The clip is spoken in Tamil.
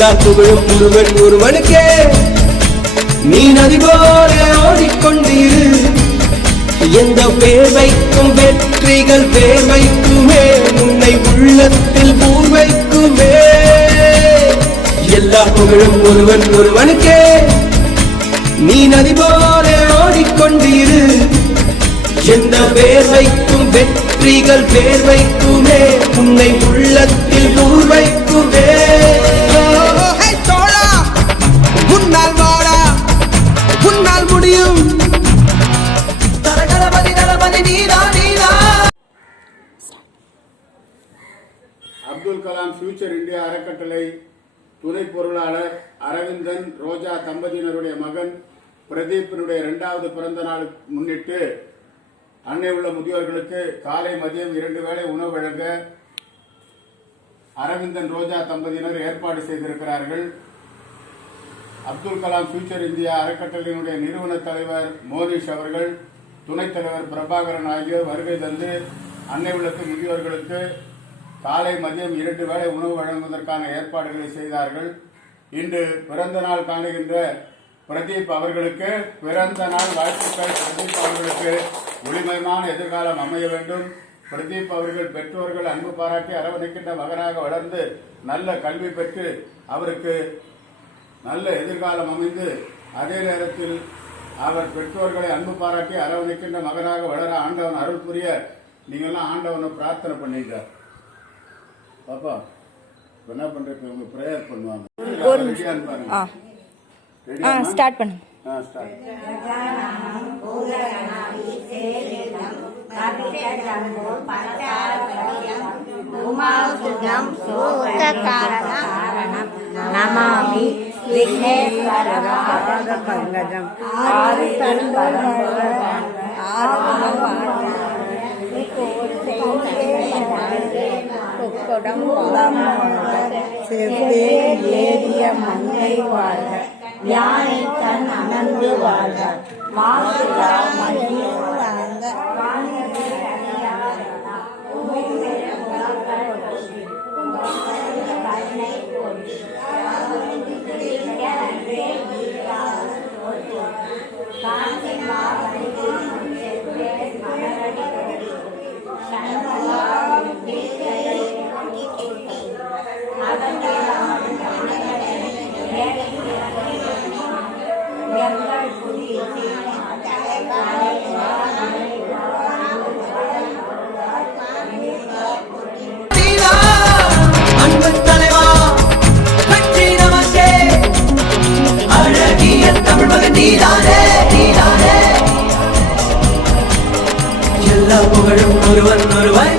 எல்லா புகழும் ஒருவன் ஒருவனுக்கே. நீ நதி போல ஓடிக்கொண்டிரு, எந்த பேர் வைக்கும் வெற்றிகள் பேர் வைக்குமே, உன்னை உள்ளத்தில் பூர் வைக்குமே. எல்லா புகழும் ஒருவன் ஒருவனுக்கே. நீ நதி போல ஓடிக்கொண்டிரு, எந்த பேர் வைக்கும் வெற்றிகள் பேர் வைக்குமே, உன்னை உள்ளத்தில் பூர் வைக்குமே. உன்னால் வாடா, உன்னால் முடியும். அப்துல் கலாம் ஃபியூச்சர் இந்தியா அறக்கட்டளை துணை பொருளாளர் அரவிந்தன் ரோஜா தம்பதியினருடைய மகன் பிரதீப்பினுடைய 2வது பிறந்த நாள் முன்னிட்டு அன்னை உள்ள முதியோர்களுக்கு காலை மதியம் 2 வேளை உணவு வழங்க அரவிந்தன் ரோஜா தம்பதியினர் ஏற்பாடு செய்திருக்கிறார்கள். அப்துல் கலாம் ஃபியூச்சர் இந்தியா அறக்கட்டளையினுடைய நிறுவன தலைவர் மோனிஷ் அவர்கள், துணைத் தலைவர் பிரபாகரன் ஆகியோர் வருகை தந்து அன்னை உள்ளத்து முதியோர்களுக்கு காலை மதியம் 2 வேளை உணவு வழங்குவதற்கான ஏற்பாடுகளை செய்தார்கள். இன்று பிறந்த நாள் காணுகின்ற பிரதீப் அவர்களுக்கு பிறந்த நாள் வாழ்த்துக்கள். பிரதீப் அவர்களுக்கு ஒளிமயமான எதிர்காலம் அமைய வேண்டும். பிரதீப் அவர்கள் பெற்றோர்கள் அன்பு பாராட்டி அரவணைக்கின்ற மகனாக வளர்ந்து நல்ல கல்வி பெற்று அவருக்கு நல்ல எதிர்காலம் அமைந்து, அதே நேரத்தில் அவர் பெற்றோர்களை அன்பு பாராட்டி அரவணைக்கின்ற மகனாக வளர ஆண்டவன் அருள் புரிய நீங்கெல்லாம் ஆண்டவனை பிரார்த்தனை பண்ணிட்டார். பாப்பா என்ன பண்றீங்க? உங்க பிரேயர் பண்ணுவாங்க. ஸ்டார்ட் பண்ணு. நமாமி விக்னேஸ்வர பங்கஜம் ஆதி ஏறிய மங்கை வாழ்க, யானை தன் அனந்து வாழ்க, மாசுலா மதியோ வாழ்க. எல்லா புகழும் ஒருவன் ஒருவன்